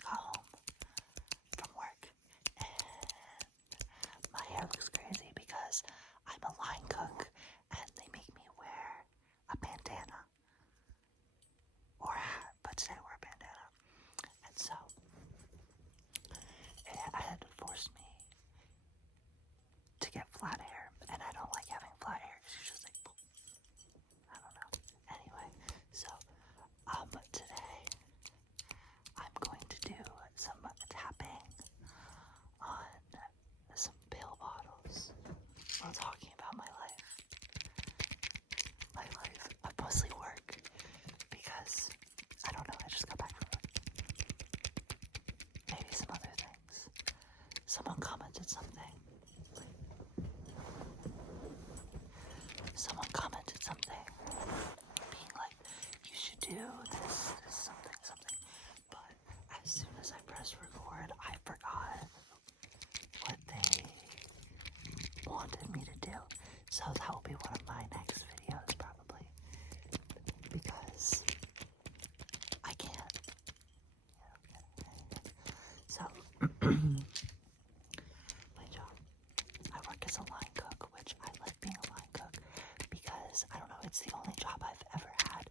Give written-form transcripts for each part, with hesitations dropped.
just got home from work, and my hair looks crazy because I'm a line cook, and they make me wear a bandana or a hat, but today I wear a bandana, and so it had forced me to get flat hair, and I don't like having flat hair because it's just like, I don't know. Anyway, so today I'm going to do some tapping on some pill bottles while talking about my life. I mostly work because, I don't know, I just got back from work. Maybe some other things. Someone commented something. Being like, you should do this something. But as soon as I pressed record, I forgot what they wanted me to do. So that will be one of my next videos, probably. Because I can't. So, my job. I work as a line cook, which I like being a line cook because, I don't know, it's the only job I've ever had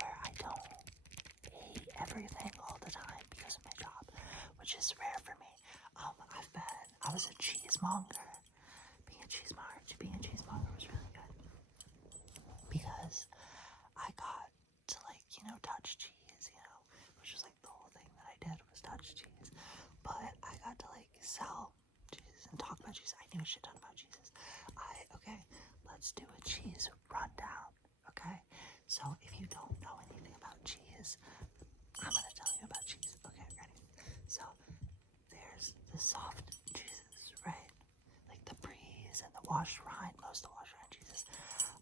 where I don't hate everything all the time because of my job, which is rare for me. I was a cheesemonger. Being a cheesemonger was really good because I got to, like, touch cheese, which was like the whole thing that I did was touch cheese. But I got to, like, sell cheese and talk about cheese. I knew a shit ton about cheeses. Okay, let's do a cheese rundown, okay? So if you don't know anything about cheese, I'm gonna tell you about cheese. Okay, ready? So there's the soft cheeses, right? Like the Bries and the washed rind, most of the washed rind cheeses,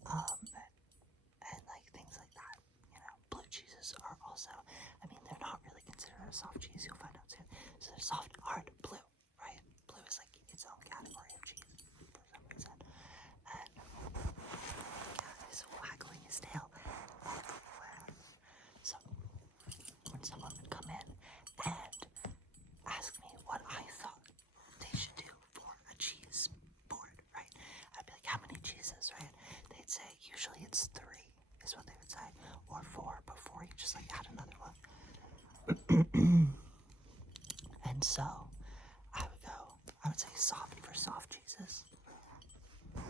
and like things like that. Blue cheeses are also, they're not really considered a soft cheese. You'll find out soon. So they're soft, hard, blue, right? Blue is like its own category of cheese for some reason. And yeah, he's waggling his tail everywhere. So when someone would come in and ask me what I thought they should do for a cheese board, right? I'd be like, how many cheeses, right? They'd say, usually it's 3, is what they would say, or 4, but 4 you just like add another one. And so I would say soft for soft cheeses. Oh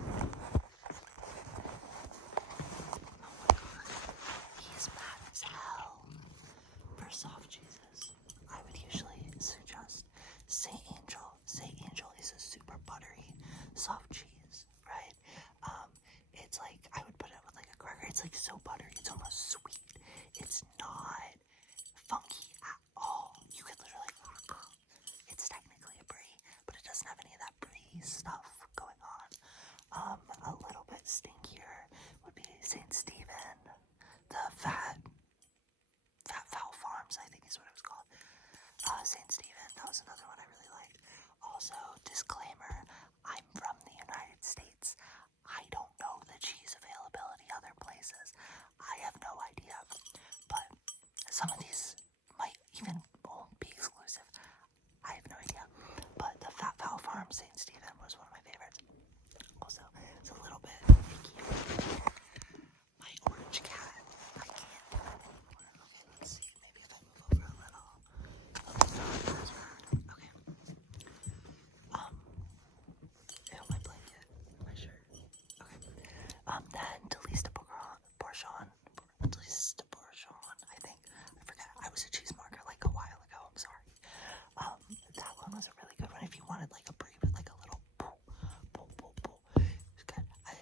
my god, he's mad as hell. For soft cheeses, I would usually suggest Saint Angel. Saint Angel is a super buttery soft cheese, right? It's like, I would put it with like a cracker. It's like so buttery, it's almost sweet. It's not funky at all. You could literally, it's technically a brie, but it doesn't have any of that brie stuff going on. A little bit stinkier would be St. Stephen, the Fat Fowl Farms, I think is what it was called. St. Stephen, that was another one I really liked. Also, disclaimer, I'm from the United States. I don't know the cheese availability other places. I have no idea. But some of these might even be exclusive. I have no idea. But the Fat Fowl Farm St. Stephen was one of my favorites. Also, it's a little bit icky. My orange cat. I can't do it anymore. Okay, let's see. Maybe if I move over a little. Okay. Ew, my blanket. My shirt. Okay. Then Delise de Bourgeon. I think. I forget. I was a cheesemonger like a while ago. I'm sorry. That one was a really good one. If you wanted like a brie with like a little pull. It was good. I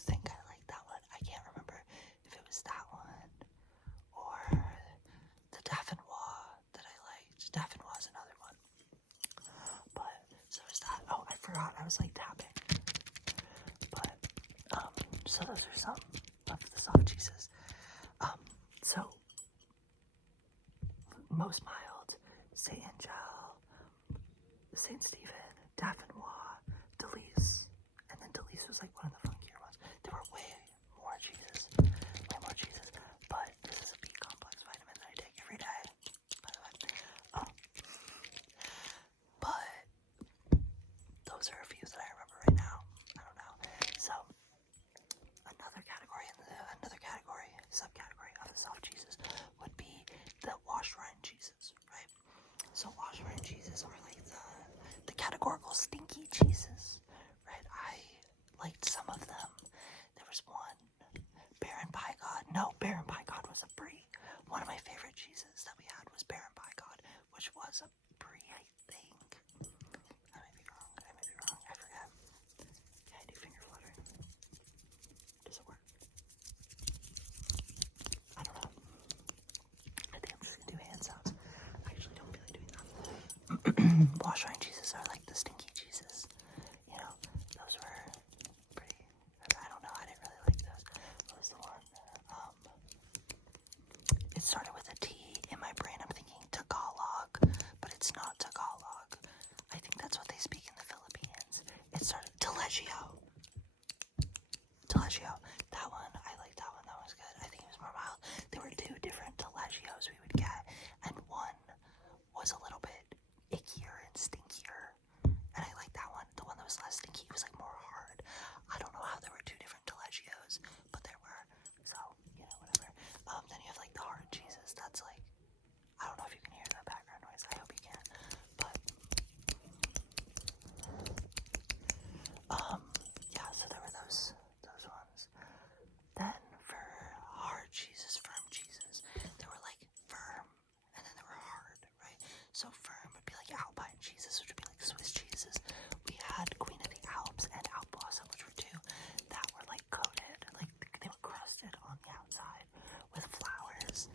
think I liked that one. I can't remember if it was that one or the Dauphinois that I liked. Dauphinois is another one. But so there's that. Oh, I forgot. I was like tapping. But so those are some of the soft cheeses. So most mild, Saint Angel, Saint Stephen, Dauphinois, Delise, and then Delise was like one of the funkier ones. There were way more cheeses, but this is a B complex vitamin that I take every day, by the way. stinky cheeses, right? I liked some of them. There was one, Baron Bygod. No, Baron Bygod was a brie. One of my favorite cheeses that we had was Baron Bygod, which was a brie, I think. I may be wrong. I forget. Can I do finger fluttering? Does it work? I don't know. I think I'm just gonna do hand sounds. I actually don't feel like doing that. Wash rind cheeses are like the stinky cheeses. You know, those were pretty. I don't know. I didn't really like those. What was the one? It started with a T. In my brain, I'm thinking Tagalog, but it's not Tagalog. I think that's what they speak in the Philippines. It started Taleggio. That one, I liked that one. That was good. I think it was more mild. There were two different Taleggios we would get, and one was a little bit ickier and stinkier. And I liked that one. The one that was less stinky was like more hard. I don't know how there were two different Taleggios, but there were. So, you know, whatever. Then you have like the hard cheeses. That's like, I don't know if you can hear the background noise. I hope you can. But yeah, so there were those ones. Then for hard cheeses, firm cheeses, there were like firm and then there were hard, right? So firm would be like Alpine cheeses, which would be like Swiss cheeses. We had Queen of the Alps and Alpblossom, which were two that were like coated, like they were crusted on the outside with flowers.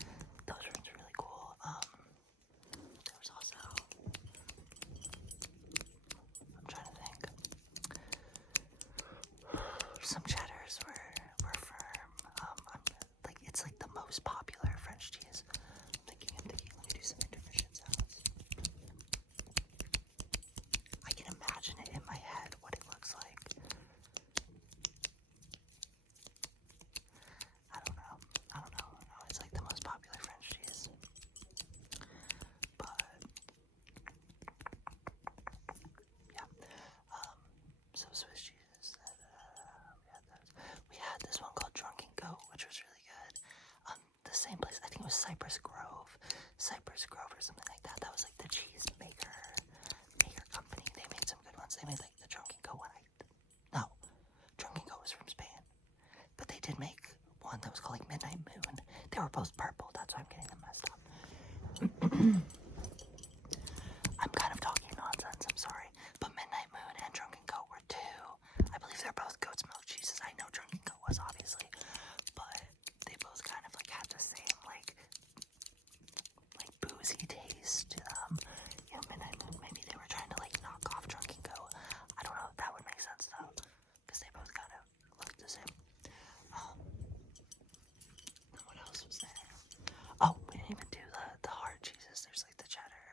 Those ones were really cool. There was also, I'm trying to think. Some cheddars were firm. Like it's like the most popular French cheese. I'm thinking. Let me do some intermission sounds. I can imagine it in my head what it looks like. I don't know. It's like the most popular French cheese. But yeah. So Swiss cheeses. We had this one called Drunken Goat, which was really good. The same place, I think it was Cypress Grove or something like that. That was like the cheese maker company. They made some good ones. They made like the Drunken Goat one. Drunken Goat was from Spain, but they did make one that was called like Midnight Moon. They were both purple. That's why I'm getting them messed up. I'm kind of talking nonsense. I'm sorry, but Midnight Moon and Drunken Goat were two. I believe they're both goat's milk cheeses. I know Drunken Goat was obviously, but they both kind of like had the same like boozy taste to them. You know, Midnight Moon, maybe they were trying to like knock off Drunken Goat. I don't know if that would make sense though, because they both kind of looked the same. Then what else was there? Oh, we didn't even do the hard cheeses. There's like the cheddar.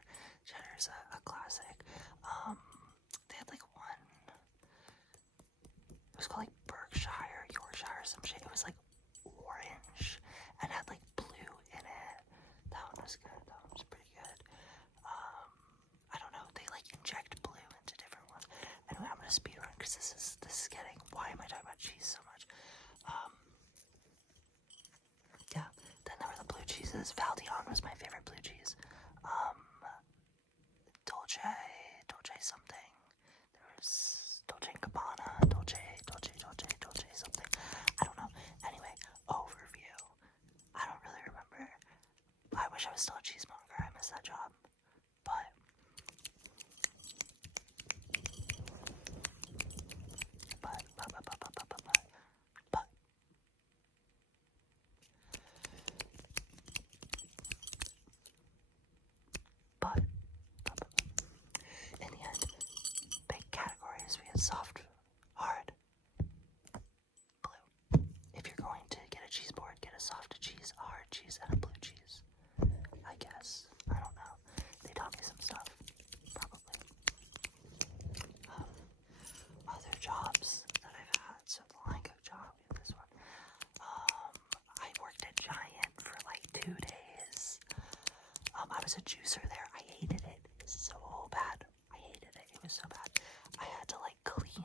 Cheddar's a classic. They had like one. It was called like Yorkshire, some shit. It was like orange and had like blue in it. That one was good. That one was pretty good. I don't know. They like inject blue into different ones. Anyway, I'm gonna speed run because this is getting. Why am I talking about cheese so much? Yeah. Then there were the blue cheeses. Valdion was my favorite blue cheese. Dolce something. There was Dolce & Gabbana, Dolce something. I don't know. Anyway, overview. I don't really remember. I wish I was still a cheesemonger. I miss that job. But in the end, big categories. We had soft, hard, blue. If you're going to get a cheese board, get a soft cheese, a hard cheese, and a blue cheese. I guess. I don't know. They taught me some stuff. Probably. Other jobs that I've had. So the line cook job, we have this one. I worked at Giant for like 2 days. I was a juicer there. I hated it. So bad. I hated it. It was so bad. I had to like clean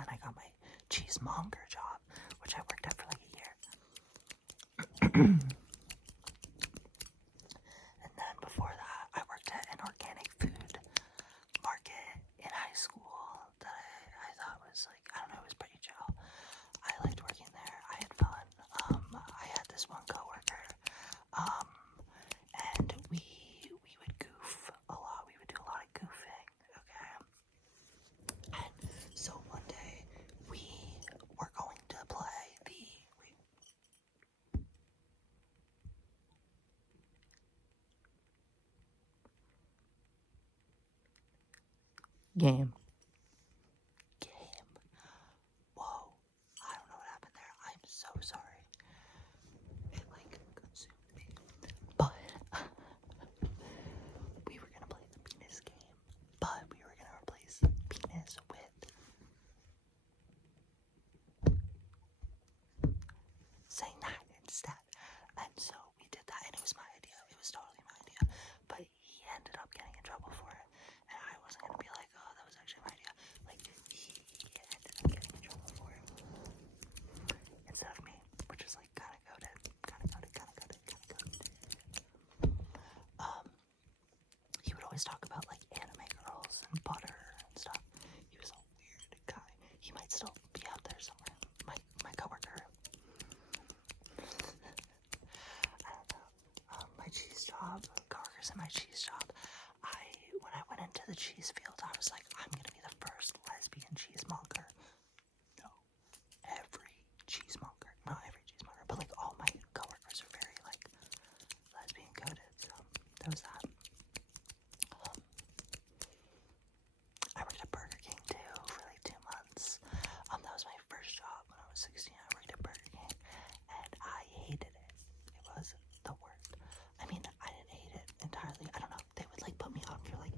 then I got my Cheesemonger job, which I worked at for like a year. And then before that, I worked at an organic food market in high school that I thought was like, I don't know, it was pretty chill. I liked working there. I had fun. I had this one coworker, and we would goof a lot. We would do a lot of goofing, okay? And so one day we were going to play the game. Whoa. I don't know what happened there. I'm so sorry. It like consumed me. But we were gonna play the penis game. But we were gonna replace penis with saying that instead. And so we did that, and it was my idea. It was totally my idea. But he ended up getting in trouble for it. And I wasn't gonna be like, oh, that was actually my idea. Like, he ended up getting in trouble for it. Instead of me, which is like kind of goated. He would always talk about like anime girls and butter and stuff. He was a weird guy. He might still be out there somewhere. My coworker. I don't know. My cheese job, coworkers in my cheese job. When I went into the cheese field, I was like, I'm gonna be the first lesbian cheesemonger. No, not every cheesemonger, but like all my coworkers are very like lesbian coded. So there was that. I worked at Burger King too for like 2 months. That was my first job when I was 16. I worked at Burger King, and I hated it. It was the worst. I mean, I didn't hate it entirely. I don't know. They would like put me on for like